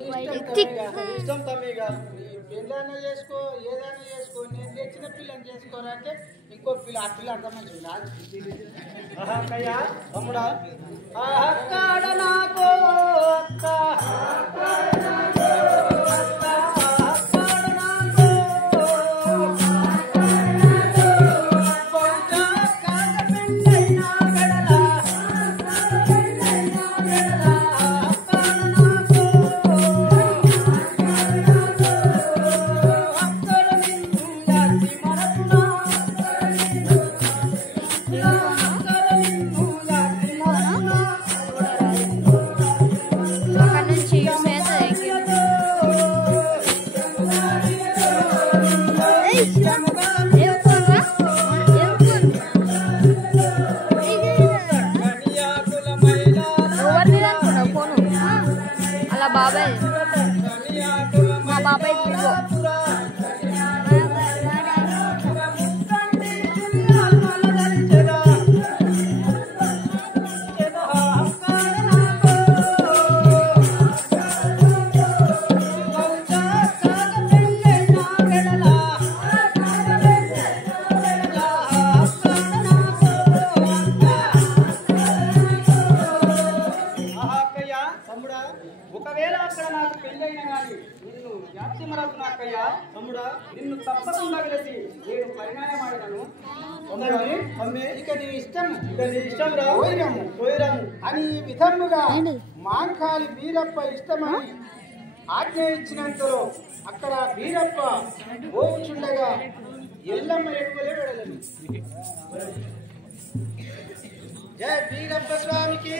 ఇష్టం తమ్మిగా పెళ్ళైనా చేసుకో ఏదైనా చేసుకో నేను తెచ్చిన పిల్లని చేసుకోరా అంటే ఇంకో పిల్ల ఆ పిల్ల అంత మంచిది రాదు తమ్ముడా అక్కడ నాకు అక్క బాబాయ్ మా బాబాయ్ ఒకవేళ అక్కడ నాకు పెళ్ళైనా కానీ నిన్ను యాప్తిమరాజు నాకయ్యా తమ్ముడా నిన్ను తప్పకుండా కలిసి నేను పరిణామం ఆడినాను ఇక నీ ఇష్టం రా పోయిరాము అని ఈ విధముగా మాంకాలి వీరప్ప ఇష్టమని ఆజ్ఞ ఇచ్చినంతలో అక్కడ వీరప్ప పోవుచుండగా ఎల్లమ్మ ఎక్కువలే వెడలని జయ వీరప్ప స్వామికి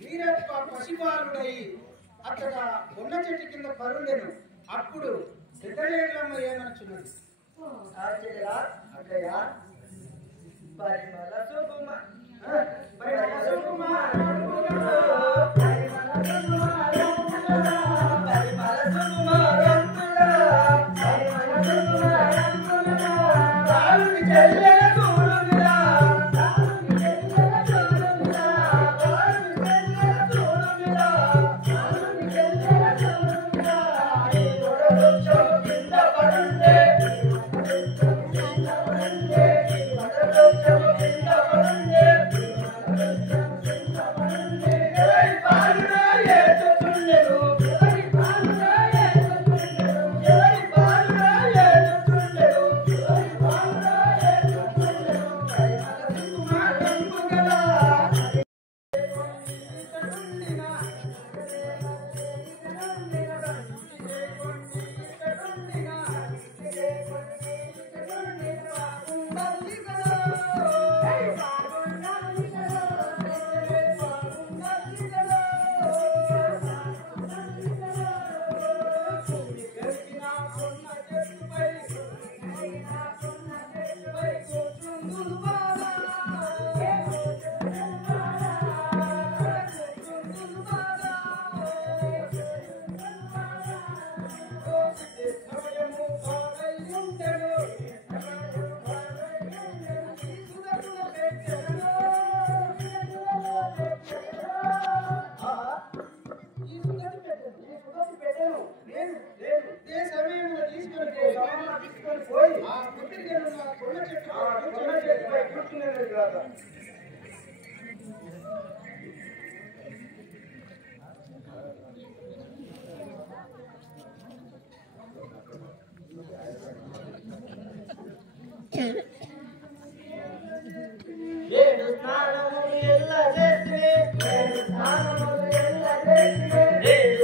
వీరప్ప పసిబాలుడై అక్కడ ఉన్న చెట్టు కింద పరుండెను. అప్పుడు సిద్ధరేగలమ్మ ఏమనుచున్నది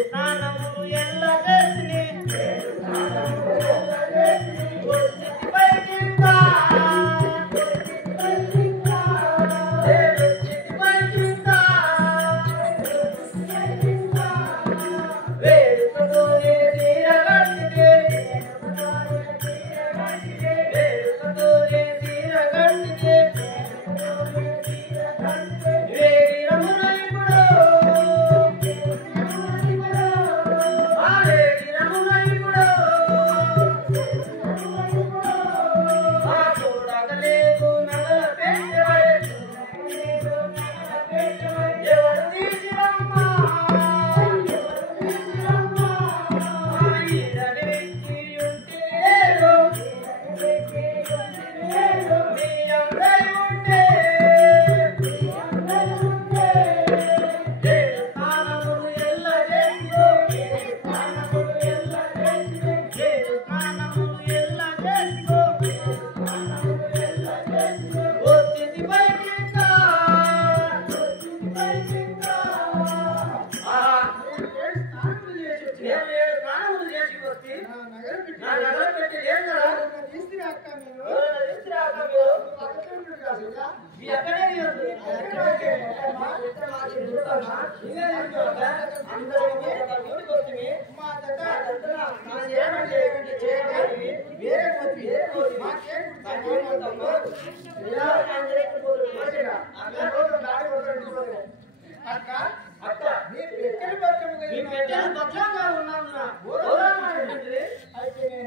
స్నానములు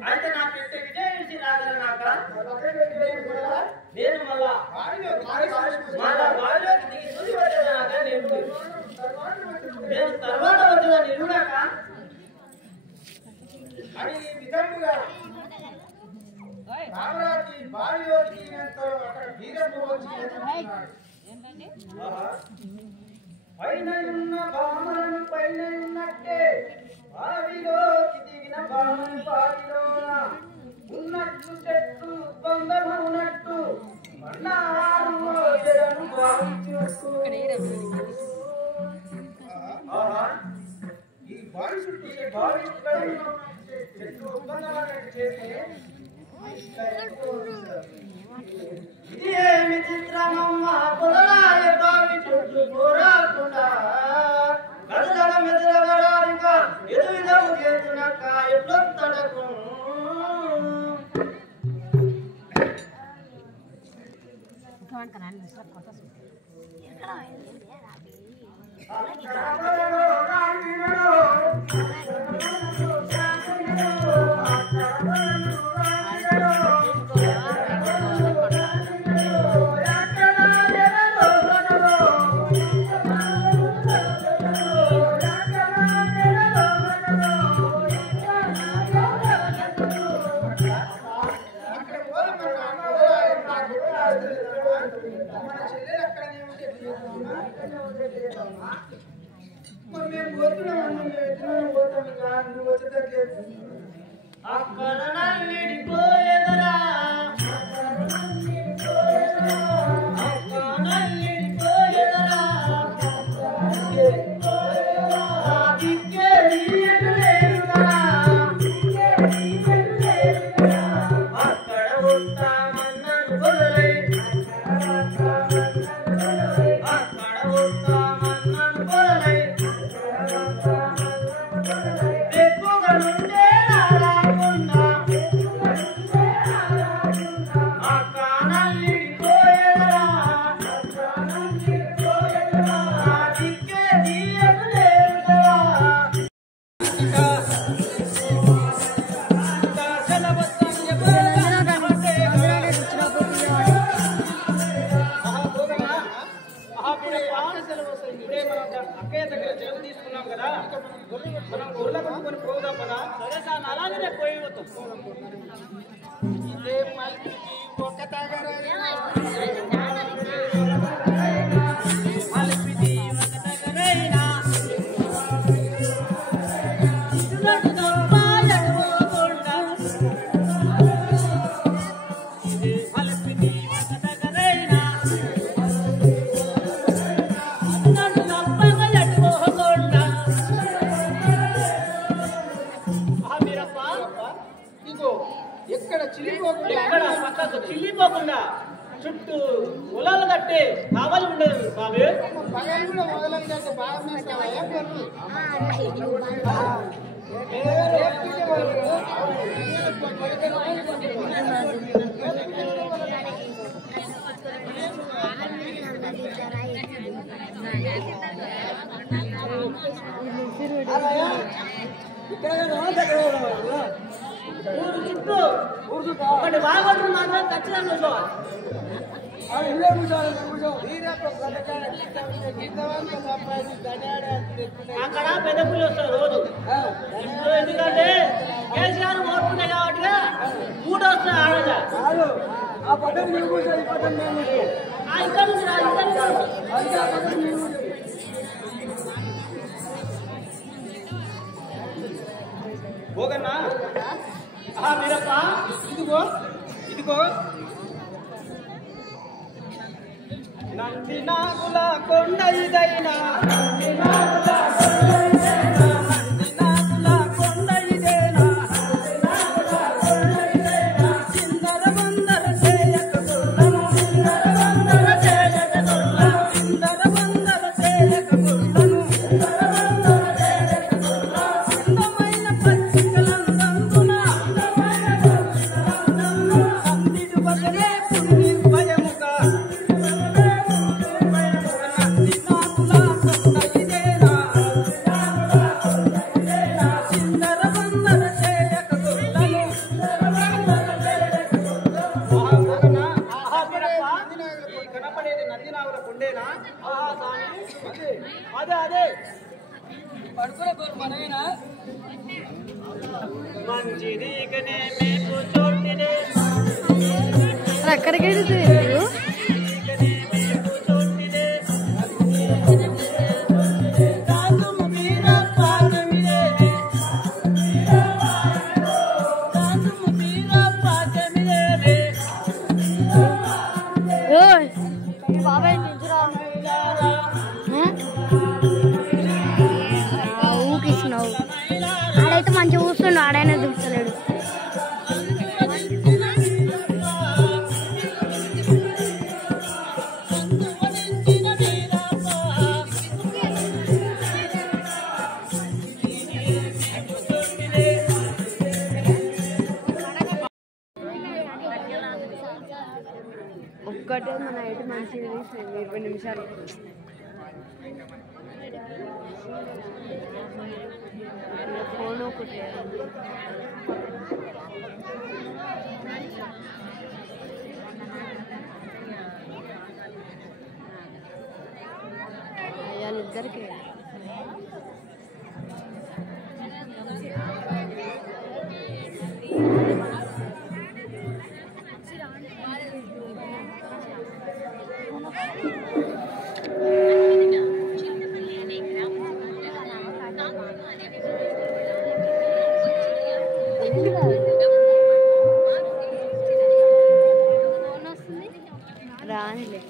అయితే నా పెట్టే విజయం రాగలనాక నేను మళ్ళా బావిలోకి దిగి చూసి వచ్చేదాకా నేను తర్వాత వచ్చిన నిరుడాక అని విధముగా రామరాజు బావిలోకి దిగినంతో అక్కడ వీరము వచ్చి పైన ఉన్న బామలను పైన ఉన్నట్టే బావిలోకి దిగిన బామను బావిలోన ఉన్నట్టు చెట్టు బంధము ఉన్నట్టు మన్నారు జగను భావించు ఈ బావి చుట్టూ భావి చెట్టు బంధము చేస్తే ఇది ఏమి చిత్రమమ్మ పొదలాయ బావి చుట్టూ పోరాకుండా గదగడ మెదలగడాలిక ఎదు విధము చేసినాక ఎట్లొత్తడకు అక్కడ నల్లిడిపోయేదరా అక్కడ ఉంటామన్నాడు బదులై అక్కడ ఉంటామన్నాడు బదులై ఎక్కువగా నుండే రాకుండా అక్క నల్లిడిపోయేదరా దిక్కే తీయకు లేదురా అక్కయ్య దగ్గర చెరువు తీసుకున్నాం కదా మనం ఊళ్ళో పట్టుకొని పోదాం కదా సరే సార్ అలాగే పోయి ఇదే మళ్ళీ ఒక ఎక్కడ చిల్లిపోకుండా చుట్టూ ఉలాలు కట్టి కావాలి ఉండదు బాబు పగలు కూడా మొదలైతే బాగా ఊరు చుట్టూ ఒకటి బాగుంటుంది మాత్రం ఖచ్చితంగా చూసుకోవాలి అక్కడ పెద్ద పుల్లి వస్తారు రోజు ఇప్పుడు ఎందుకంటే కేసీఆర్ ఓడుతున్నాయి కాబట్టి ఊట వస్తాయి ఆడగా ఇక్కడ నుంచి పోగన్నా మీరప్ప ఇదిగో ఇదిగో నంది నాగుల కొండ ఇదైనా చిందర బందర చేయక మంచిది ఇకనే మేము చోటినే ఎక్కడికి వెళ్తారు బాబాయ్ ఊకిస్తున్నావు ఆడైతే మంచిగా కూర్చుండు ఆడైనా దిగుతలేడు ఒక్కటే మన అయితే మంచిగా 20 నిమిషాలు ఫోన్ ఒకటి వాళ్ళిద్దరికి రానిలే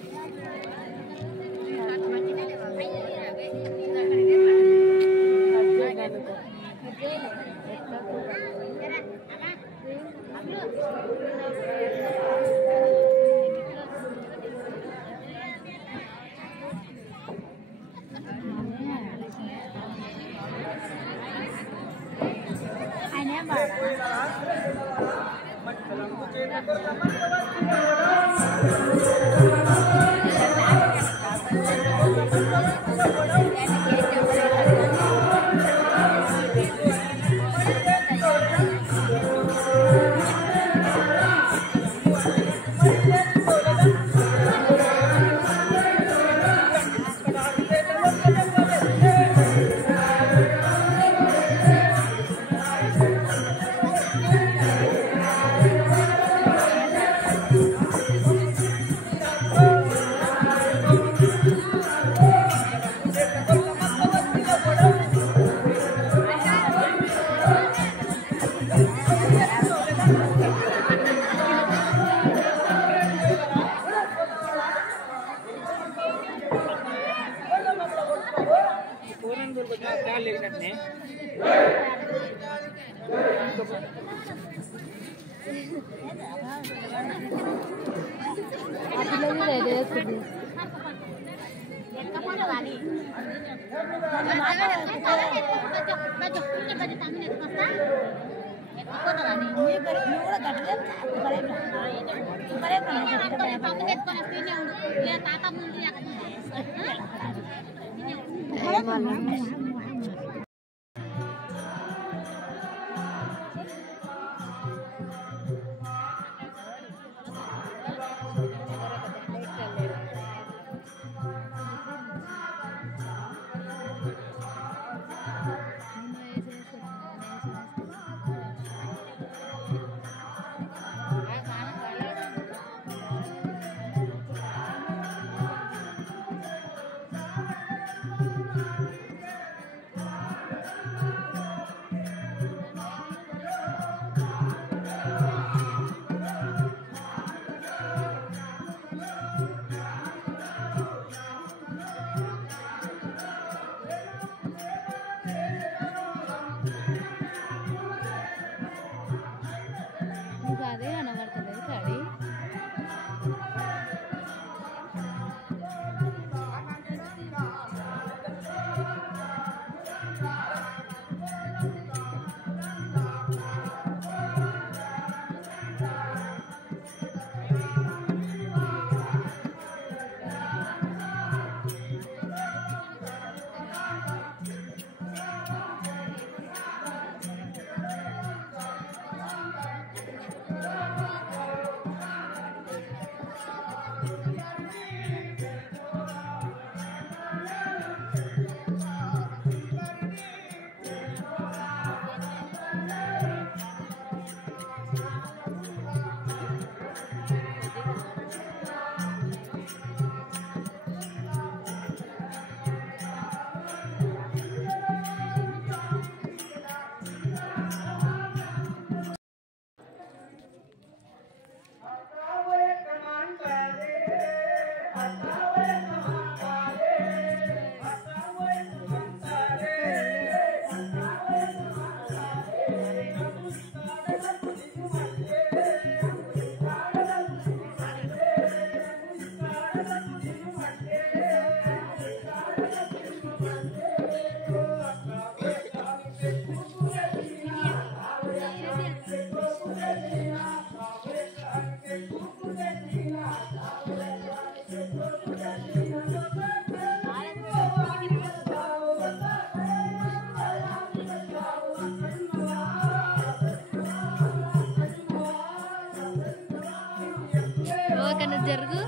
కన్నా జరుగు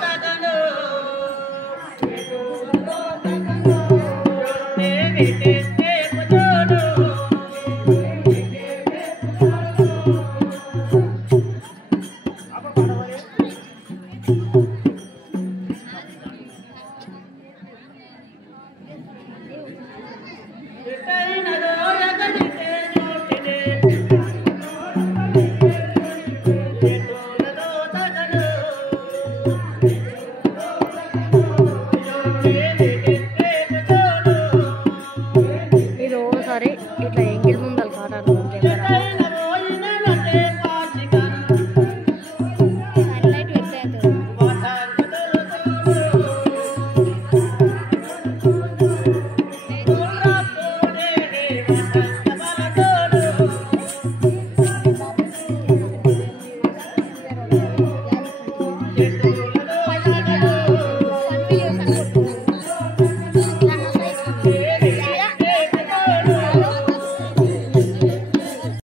ता